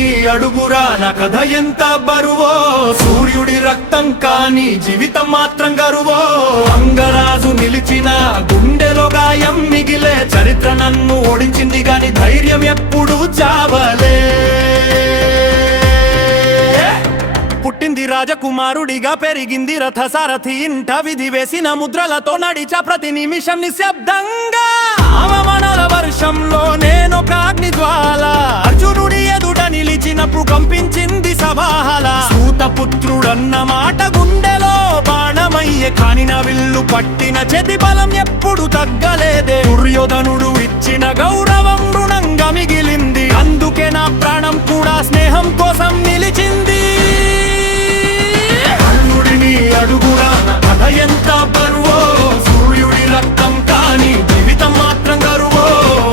నీ అడుగురా నా కథ ఎంత బరువో, సూర్యుడి రక్తం కాని జీవితం మాత్రం గరువో. అంగరాజు నిలిచిన గుండెలో గాయం మిగిలే, చరిత్ర నన్ను ఓడించింది గాని ధైర్యం ఎప్పుడు చావలే. పుట్టింది రాజకుమారుడిగా, పెరిగింది రథసారథి ఇంట, విధి వేసిన ముద్రలతో నడిచా ప్రతి నిమిషం నిశ్శబ్దంగా. అవమానాల వర్షంలో నేనొక అగ్ని జ్వాల, అర్జునుడి ఎదుట నిలిచినప్పుడు కంపించింది సభాల. సూతపుత్రుడన్న మాట గుండెలో బాణమయ్యే, కాని నా విల్లు పట్టిన చేతి బలం ఎప్పుడు తగ్గలేదే. దుర్యోధనుడు ఇచ్చిన గౌరవం రుణంగా మిగిలింది, అందుకే నా ప్రాణం కూడా స్నేహం కోసం నిలిచింది. అడుగురా కథ ఎంత బరువో, సూర్యుడి రక్తం కాని జీవితం మాత్రం గరువో.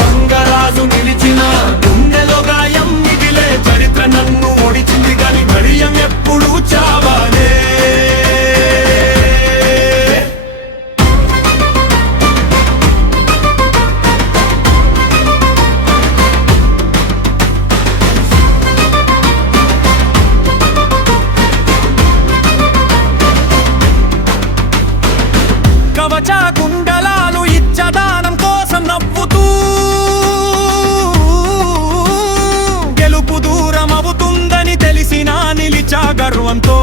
అంగరాజు నిలిచిన గుండెలో గాయం మిగిలే, చరిత్ర నన్ను ఓడించింది గాని ధైర్యం ఎప్పుడు చావాలే. కుండలాలు ఇచ్చదానం కోసం నవ్వుతూ, గెలుపు దూరం అవుతుందని తెలిసినా నిలిచా గర్వంతో.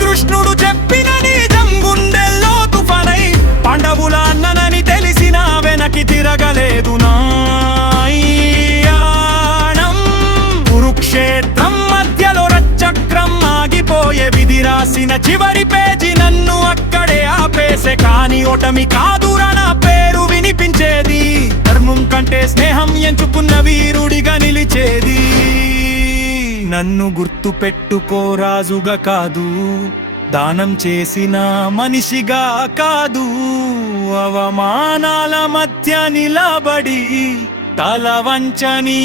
కృష్ణుడు చెప్పిన నిజం గుండెల్లో తుఫానై, పాండవుల అన్ననని తెలిసినా వెనక్కి తిరగలేదు నా యానం. కురుక్షేత్రం మధ్యలో రచ్చక్రం ఆగిపోయే, విధి రాసిన చివరి పేజీ నన్ను అక్కడే ఆపేసే. కాని ఓటమి కాదురా నా పేరు వినిపించేది, ధర్మం కంటే స్నేహం ఎంచుకున్న వీరుడిగా నిలిచేది. నన్ను గుర్తు పెట్టుకో రాజుగా కాదు, దానం చేసిన మనిషిగా కాదు. అవమానాల మధ్య నిలబడి తల వంచని